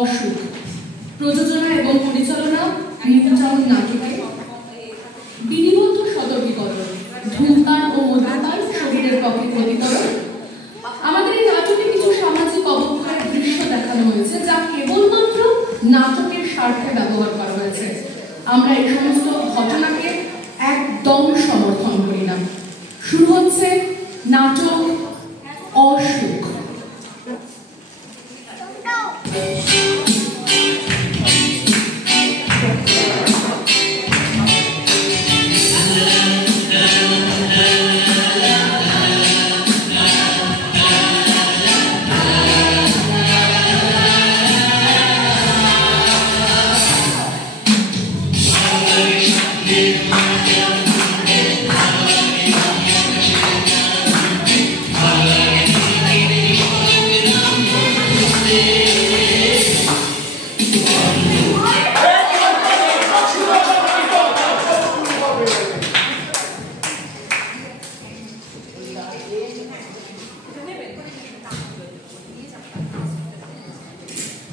অসুখ, প্রযোজনা এবং পরিচালনা নিউটাউন নাটকে বিধিবদ্ধ সতর্কীকরণ, ধূমপান ও মদ্যপান শরীরের পক্ষে ক্ষতিকর। আমাদের এই নাটকে কিছু সামাজিক অবক্ষয়ের দৃশ্য দেখানো হয়েছে যা কেবলমাত্র নাটকের স্বার্থে ব্যবহার করা হয়েছে। আমরা এই সমস্ত ঘটনাকে একদম সমর্থন করি না। শুরু হচ্ছে নাটক অসুখ।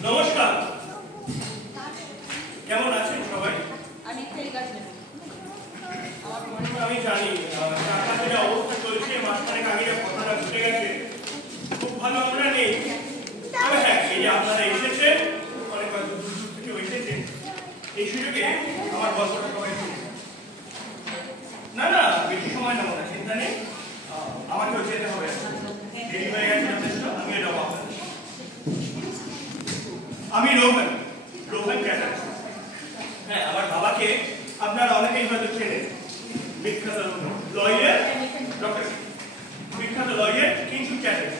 নমস্কার, কেমন আছেন সবাই? আমি জানি ঢাকা অবস্থা চলছে, মাঝখানে আগে ঘটনা ঘটে গেছে, খুব ভালো আমরা নেই। তবে হ্যাঁ, এই যে আপনারা এসেছেন, অনেক দূর থেকে এসেছেন, এই সুযোগে আমার গল্পটা সবাই না না বেশি সময় নেব না, চিন্তা নেই, আমাকেও যেতে হবে, দেরি হয়ে গেছে যথেষ্ট। আমি এটা আমি রোহন ক্যাটার। হ্যাঁ, আমার বাবাকে আপনারা অনেকেই হয়তো চেনেন, বিখ্যাত লয়ার, ডক্টর বিখ্যাত লয়ার কিন্তু ক্যাটার।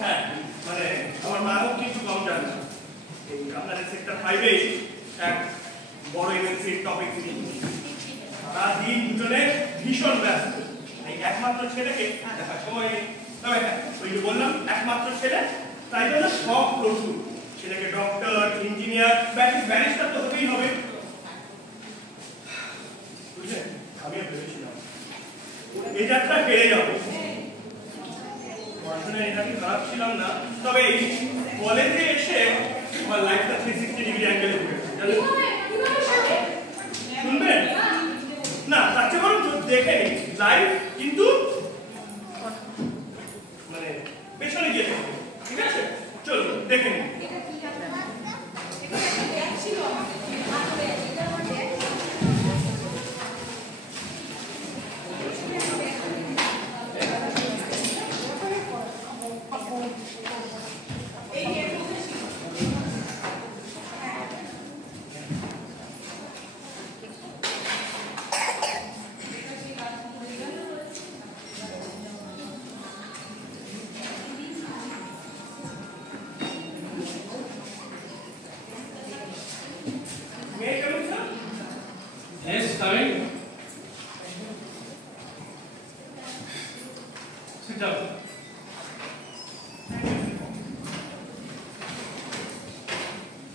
হ্যাঁ, মানে আমার মাও কিছু কম জানে না। এই আপনাদের সেক্টর 5-এ এক বড় এমএনসির টপিক নিয়ে সারাদিন দুজনে ভীষণ ব্যস্ত। এই একমাত্র ছেলেকে দেখার সময় নেই। তবে হ্যাঁ, ওই যে বললাম একমাত্র ছেলে, তাই জন্য সব প্রচুর। ছেলেকে ডক্টর, ইঞ্জিনিয়ার, ব্যারিস্টার তো হতেই হবে। বুঝলেন, আমিও ভেবেছিলাম এই যাত্রা পেরে যাবো। পড়াশোনায় এটা খারাপ ছিলাম না, তবে এই কলেজে এসে আমার লাইফটা 360 ডিগ্রি অ্যাঙ্গেলে ঘুরেছে। শুনবেন না, তার চেয়ে বরং দেখে নিন লাইভ, কিন্তু মানে পেছনে গিয়ে ঠিক আছে, চলুন দেখে নিন।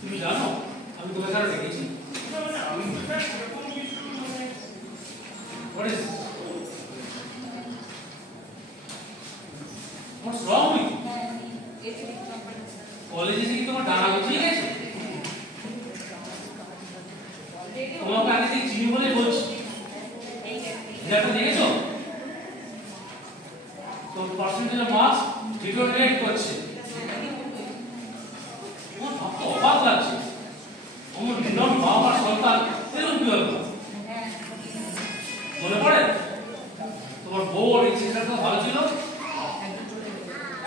তুমি জানো আমি তোমাকে কারো ডেকেছি? What is this? What's wrong with you? কলেজে কি তোমার ডানা গজিয়ে গেছে? তোমাকে আগে থেকে চিনি বলে বলছি। এটা দেখেছো? তো পার্সেন্টেজ অফ মার্কস ডিটোরিয়েট করছে। আমার ভাবতে অবাক লাগছে, আমার নির্মম বাবা সন্তান এরকম কি হলো? মনে পড়ে তোমার বোর্ড এক্সিস্টেন্স ভালো ছিল,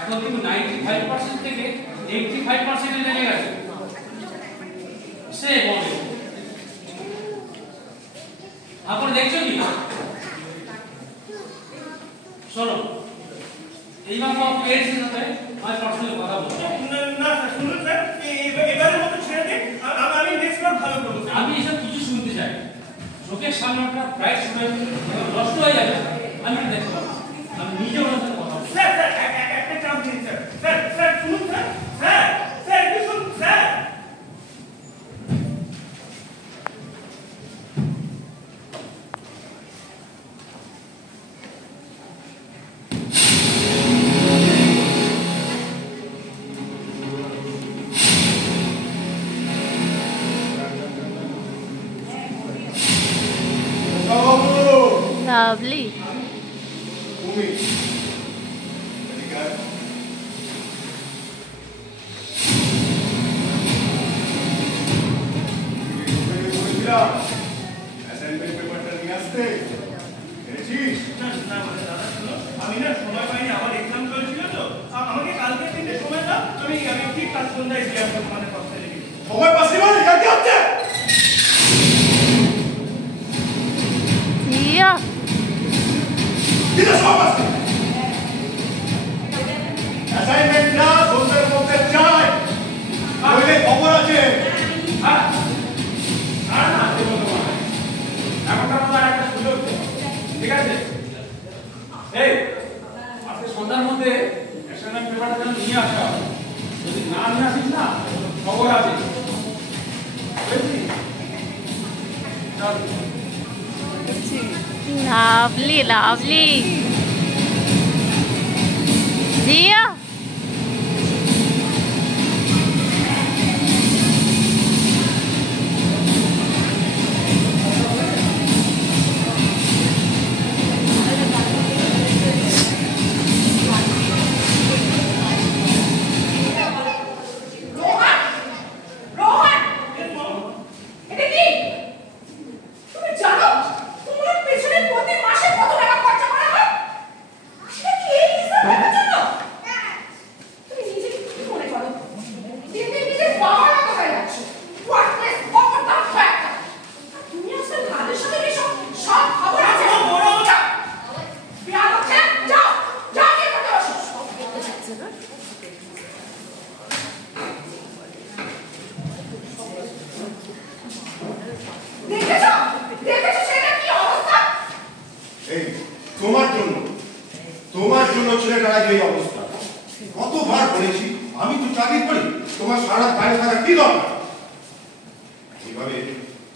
এখন কিন্তু 95% থেকে 85% নেমে গেছে। সে বলে আপনি দেখছো কি? শোনো, এইবার তো পেরেছি না, তাই আমি পার্সোনালি কথা বলবো না। শুনুন স্যার, এবারের মতো ছেড়ে দিন, আমি নেক্সট বার ভালো করবো। আমি এসব কিছু শুনতে চাই। চোখের সামনে একটা ব্রাইট স্টুডেন্ট নষ্ট হয়ে যাবে, আমি দেখতে পাবো। আমি নিজে ওনার সাথে কথা বলবো। স্যার একটা চাপ দিন স্যার। স্যার শুনুন স্যার, একটু শুনুন স্যার। লাভলি। আমি না সময় পাইনি, আমার এক্সাম চলছিল তো। আমাকে কালকে তিনটে সময় দাও, আমি ঠিক কাল সন্ধ্যায় গিয়ে আসবো তোমাদের কক্ষে লিখে। সময় পাচ্ছি মানে কি হচ্ছে? জিয়া দিলে সব আছে। অ্যাসাইনমেন্ট না সন্ধ্যার মধ্যে চাই, নইলে খবর আছে। হ্যাঁ না দেবো তোমার এখনটা তোমার একটা সুযোগ, ঠিক আছে? এই আজকে সন্ধ্যার মধ্যে অ্যাসাইনমেন্ট পেপারটা যেন নিয়ে আসা হয়। যদি না নিয়ে আসিস না খবর আছে, বুঝলি? চল। Lovely lovely. জিয়া তোমার জন্য ছেলেটার আজ এই অবস্থা। কতবার বলেছি আমি তো চাকরি করি, তোমার সারা বাইরে থাকা কি দরকার? এইভাবে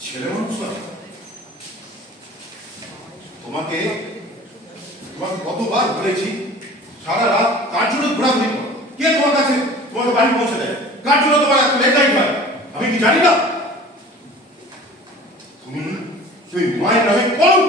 ছেলে মানুষ তোমাকে কতবার বলেছি সারা রাত কার জন্য ঘোরাঘুরি করো? কে তোমার কাছে তোমাকে বাড়ি পৌঁছে দেয়? কার জন্য তোমার এত লেট নাইট হয়? আমি কি জানি না? তুমি মায়ের নামে কলঙ্ক।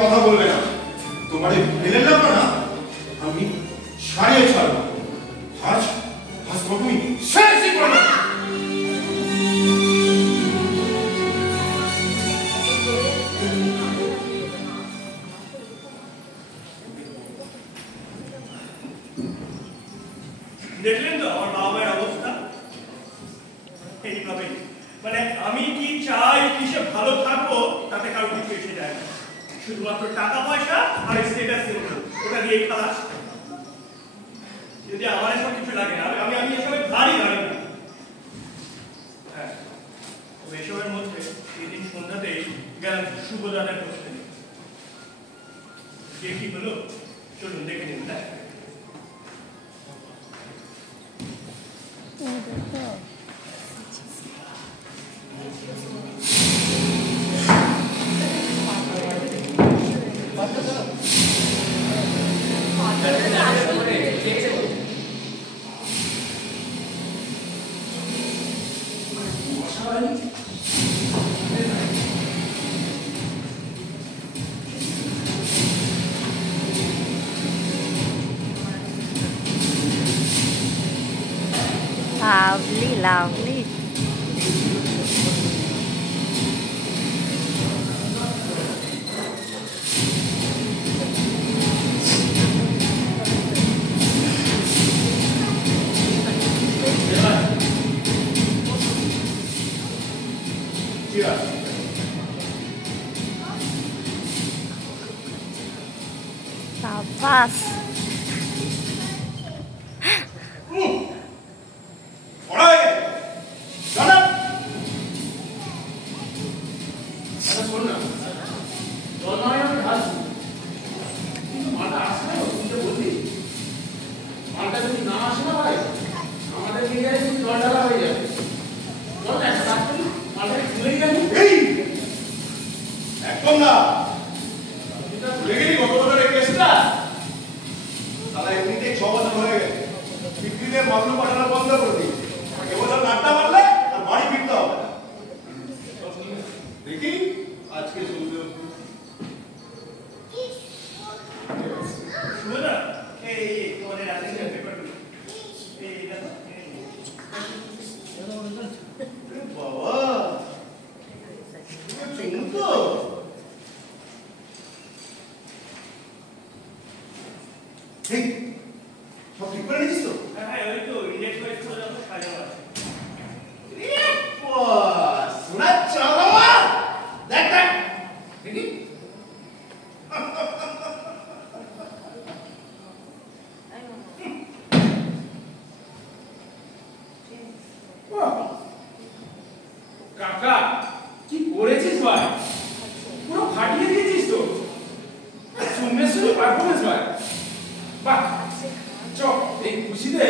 কথা বলবে না, তোমার ফেলে লাগবে না, আমি সারিয়ে ছাড়বো। আজ তুমি শেষই করবে। দেখলেন তো আমার বাবা মায়ের অবস্থা? এইভাবে মানে আমি কি চাই, কিসে ভালো থাকবো তাতে কারো কিছু এসে যায় না। শুধুমাত্র টাকা পয়সা আর স্টেটাস সিম্বল, ওটা দিয়ে খালাস। যদি আমার এসব কিছু লাগে না, আমি এসবের ধারই ধারি না। হ্যাঁ, এসবের মধ্যে সেদিন সন্ধ্যাতেই গেলাম শুভদানের প্রশ্নে। কি হলো চলুন দেখে নিন। লাভলি। সাবাস। একদম না, গত বছরের কেসটা তাহলে এমনিতেই 6 বছর হয়ে গেছে। বিক্রিতে মাল্য পাঠানো বন্ধ করে দিই, এবছর নাট্টা মারলে আর বাড়ি ফিরতে হবে। দেখি আজকে শুনতে শুভদা, এই তোমাদের অ্যাসাইনমেন্ট পেপারগুলো এই দেখো। বাবা তো ঠিক সব ঠিক করে নিয়েছিস তো? হ্যাঁ, ওই তো রিজেক্ট হয়ে চলে যাবো সাজানো আছে। সোনা চালাওয়া দেখ দেখ দেখি কাকা কি করেছিস ভাই? পুরো ফাটিয়ে দিয়েছিস তো। সুন্দর সুন্দর পারফরমেন্স ভাই। বাহ, চল এই খুশিতে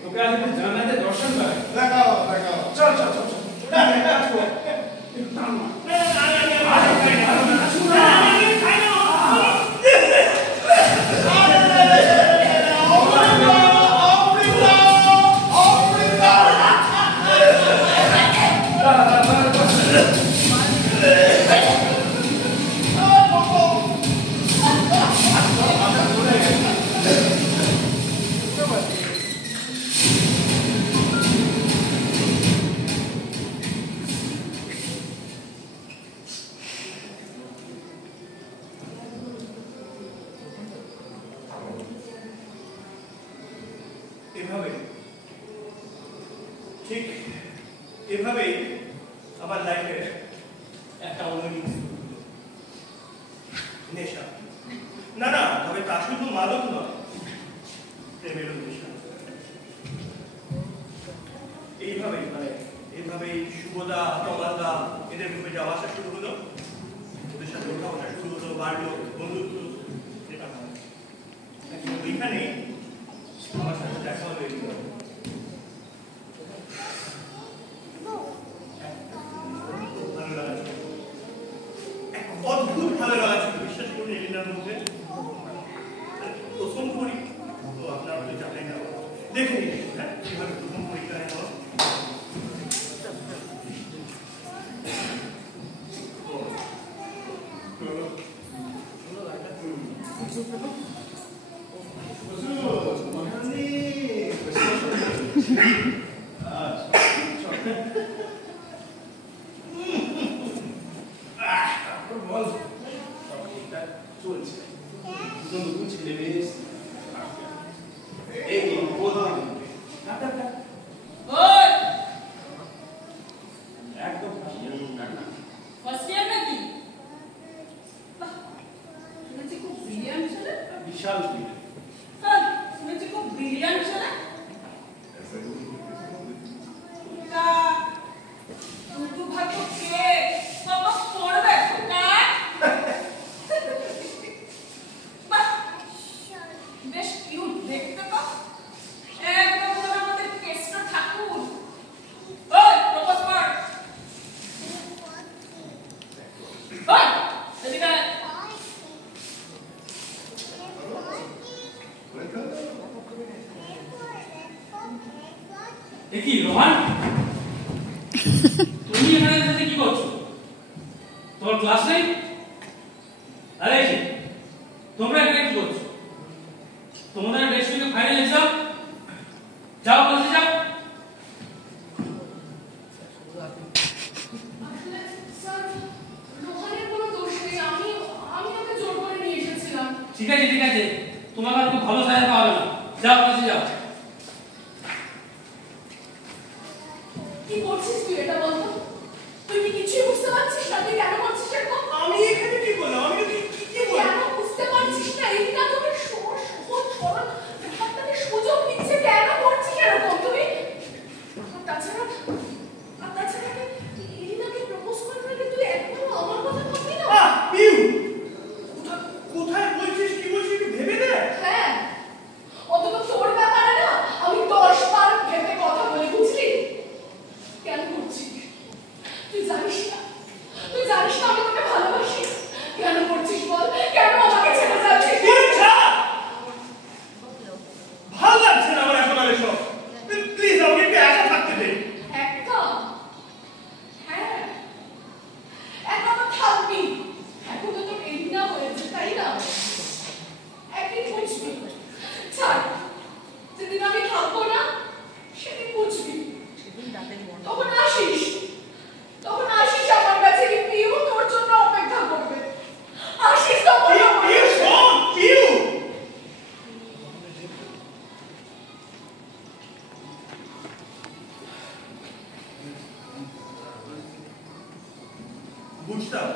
তোকে আজ একটু জান্নাতে দর্শন করে দেখাও দেখাও। চল চল চল চল কাজ কর একটু টান মার। এভাবে ঠিক এভাবেই আমার লাইফের একটা অনুভূতি নেশা। না না, তবে তা শুধু মাদক নয়, প্রেমের নেশা। এইভাবেই শুভদা, কমালদা এদের গ্রুপে যাওয়া আসা শুরু হলো, ওদের সাথে ওঠা বসা শুরু হলো, বাড়লো বন্ধুত্ব। এটা হয় ওইখানে আমার সাথে দেখা হলো এই অদ্ভুত ভালো লাগা ছিল, বিশ্বাস করুন। এলিনার মধ্যে প্রথম করি তো আপনারা তো জানেন না, দেখে নিন হ্যাঁ কিভাবে প্রথম পরীক্ষা নেওয়া। দেখি রোহান, তুমি এখানে সাথে কি করছো? তোমার ক্লাস নেই? আরে তোমরা এখানে কি করছো? তোমাদের নেক্সট উইকে ফাইনাল এক্সাম, যাও ক্লাসে যাও। ঠিক আছে তোমাকে আর খুব ভালো সাজাতে হবে না, যাও কাছে যাও। কি করছিস তুই এটা বলতো? তুই কি কিছুই বুঝতে পারছিস না? তুই কেন করছিস এরকম? আমি এখানে কি করলাম? আমি কি বললাম? কেন বুঝতে পারছিস না? এদিকে তোকে সহজ সরল ব্যাপারটাকে সুযোগ দিচ্ছে, কেন করছিস এরকম তুই? আর তাছাড়া এরিনাকে প্রপোজ করে ফেলে তুই একবারও আমার কথা ভাববি না? পিউ, কোথায় বলছিস, কি বলছিস একটু ভেবে দে। হ্যাঁ, অন্তত তোর ব্যাপারে না আমি 10 বার ভেবে কথা বলে, বুঝলি? কেন করছিস? তুই জানিস না আমি তোকে ভালোবাসি। কেন করছিস বল? কেন আমাকে ছেড়ে যাচ্ছিস? ভালো লাগছে না আমার এখন আর এসব। প্লিজ আমাকে একটু একা থাকতে দে। একা? হ্যাঁ, একা তো থাকবি। এখন তো তোর এরিনা হয়েছে, তাই না? একদিন বুঝবি। ছাড়, যেদিন আমি থাকবো না সেদিন বুঝবি। তখন আসিস আমার কাছে, কি পিউ তোর জন্য অপেক্ষা করবে। আসিস তখন। পিউ শোন, পিউ বুঝতাম,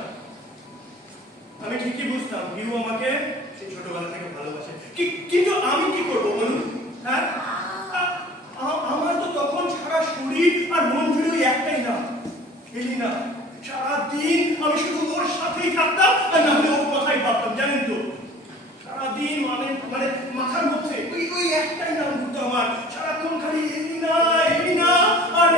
আমি ঠিকই বুঝতাম পিউ আমাকে সেই ছোটবেলা থেকে ভালোবাসে, কিন্তু আমি কি করবো বলুন? হ্যাঁ, আমার তো তখন সারা শরীর আর মন জুড়ে ওই একটাই নাম, এলিনা। সারাদিন আমি শুধু ওর সাথেই থাকতাম, আর না হলে ওর কথাই ভাবতাম, জানেন তো। সারাদিন মানে মাথার মধ্যে ওই একটাই নাম ঘুরতো আমার, সারাক্ষণ খালি এলিনা এলিনা। আর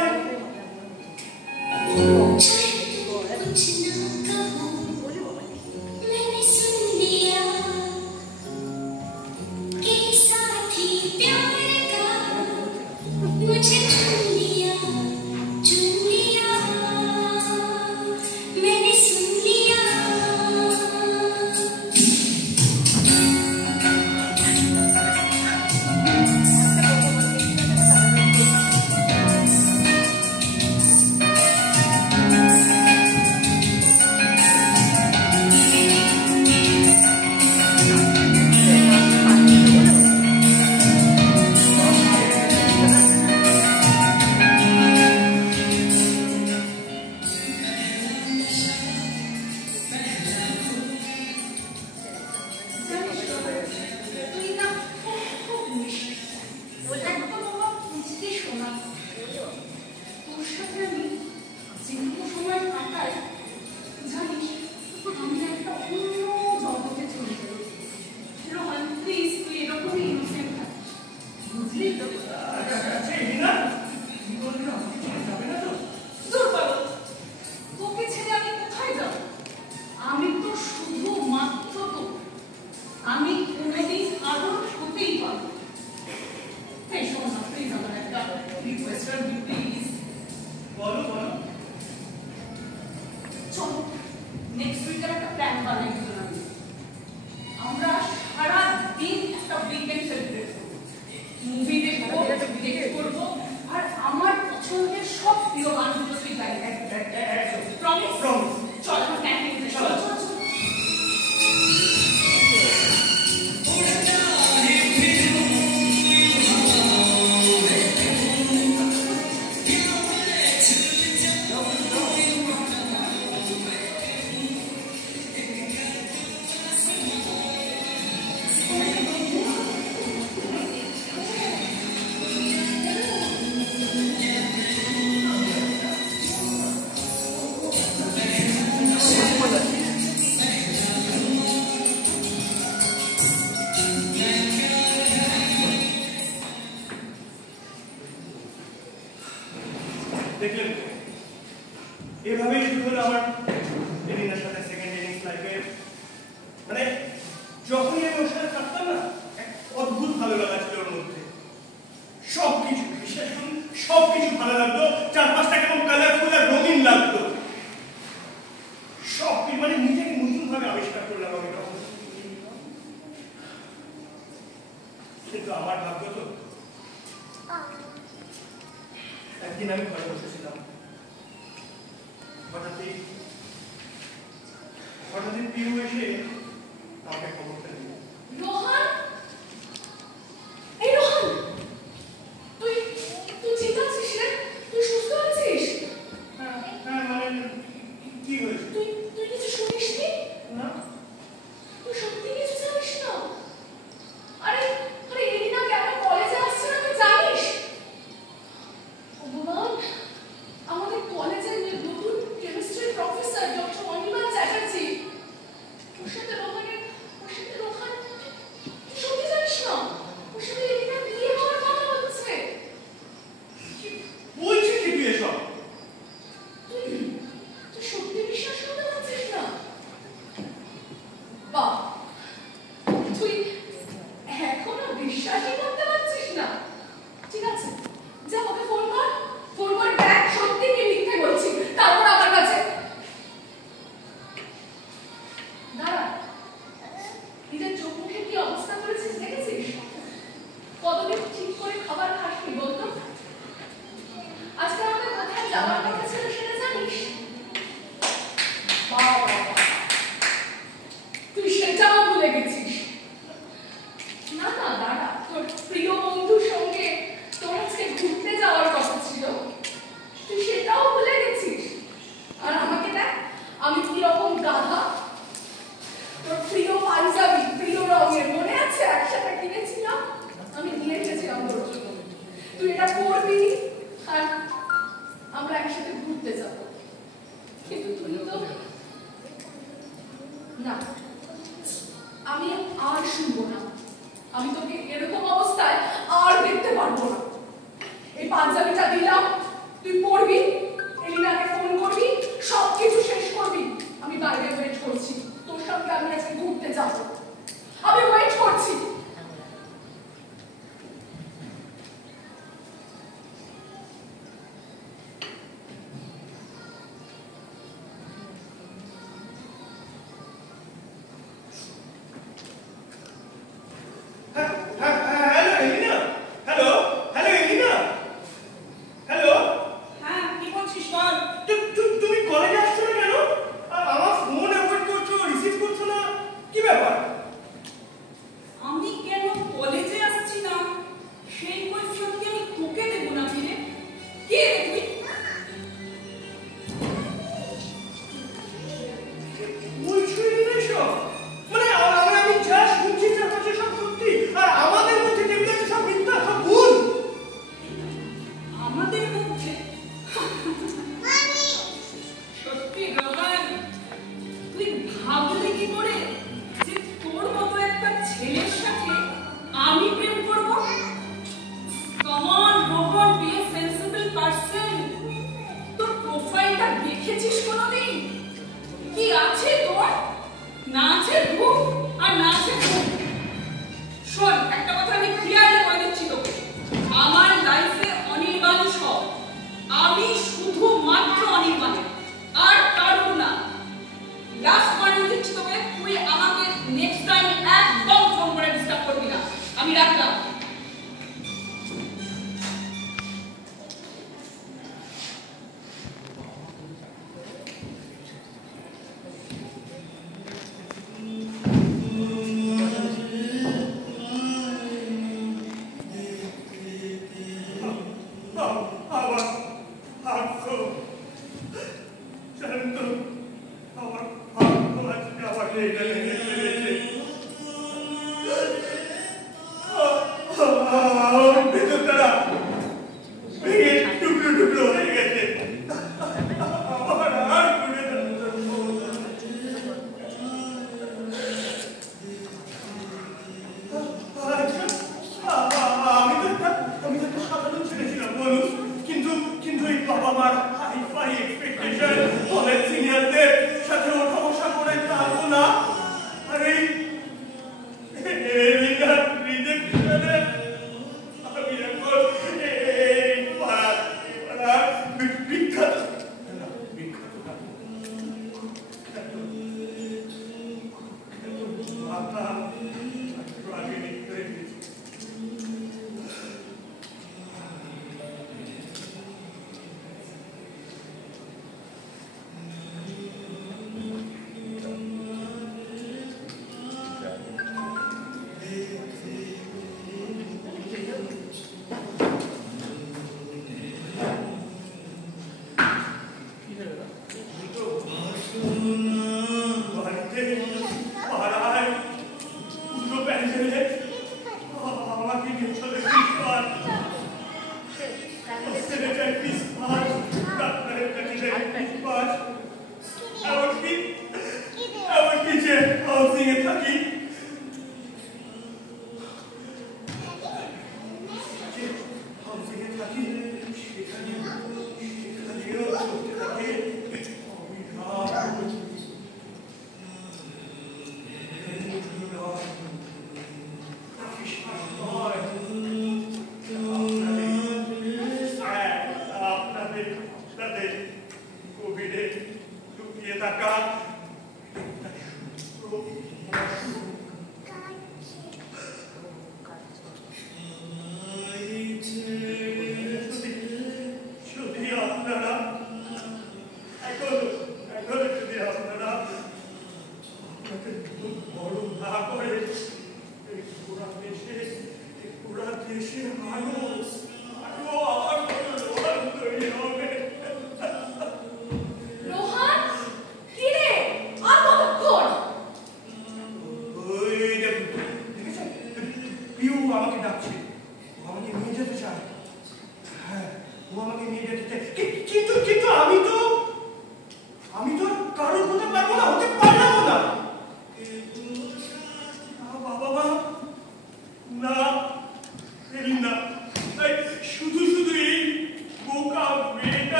দেখলেন, এভাবেই শুরু হলো আমার এলিনার সাথে সেকেন্ড ইনিংস লাইফে। মানে যখনই আমি ওর সাথে থাকতাম না, এক অদ্ভুত ভালো লাগা ছিল ওর মধ্যে। সবকিছু, বিশেষ করে সবকিছু ভালো লাগতো, চারপাশটা কেমন কালারফুল আর রঙিন লাগতো। সবকিছু মানে নিজেকে নতুন ভাবে আবিষ্কার করলাম আমি তখন। কিন্তু আমার ভাগ্য তো, একদিন আমি ঘরে বসেছিলাম, হঠাৎই পিউ এসে আমাকে খবরটা দিল। দেখেছিস কোনোদিন? কি আছে তোর? না আছে রূপ আর না আছে গুণ। শোন, একটা কথা আমি ক্লিয়ারলি বলে দিচ্ছি তোকে, আমার লাইফে অনির্বাণ সব। আমি শুধুমাত্র অনির্বাণ, আর কারণ না। লাস্ট ওয়ার্নিং দিচ্ছি তোকে, তুই আমাকে নেক্সট টাইম একদম ফোন করে ডিস্টার্ব করবি না। আমি রাখলাম।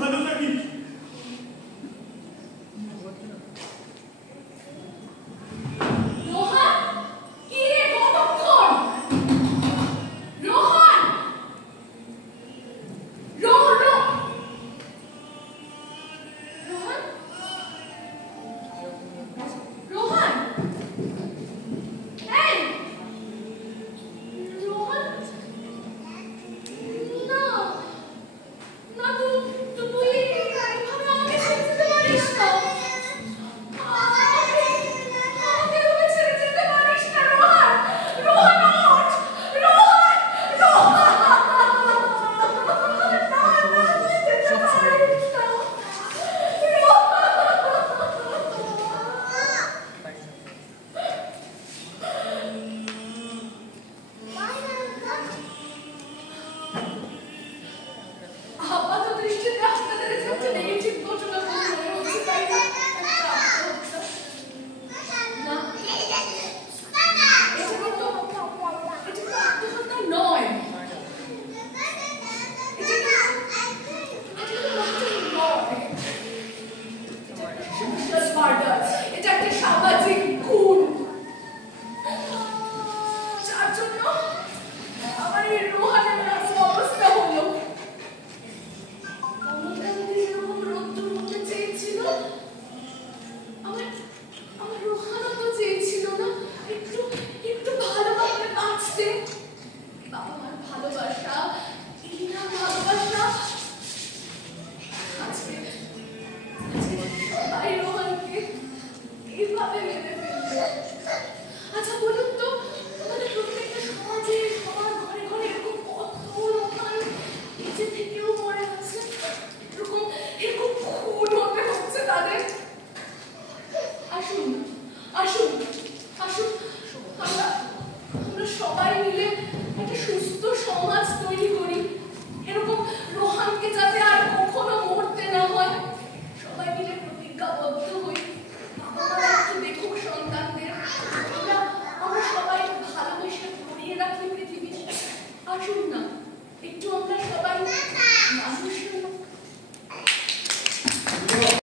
ভালো থাকিস।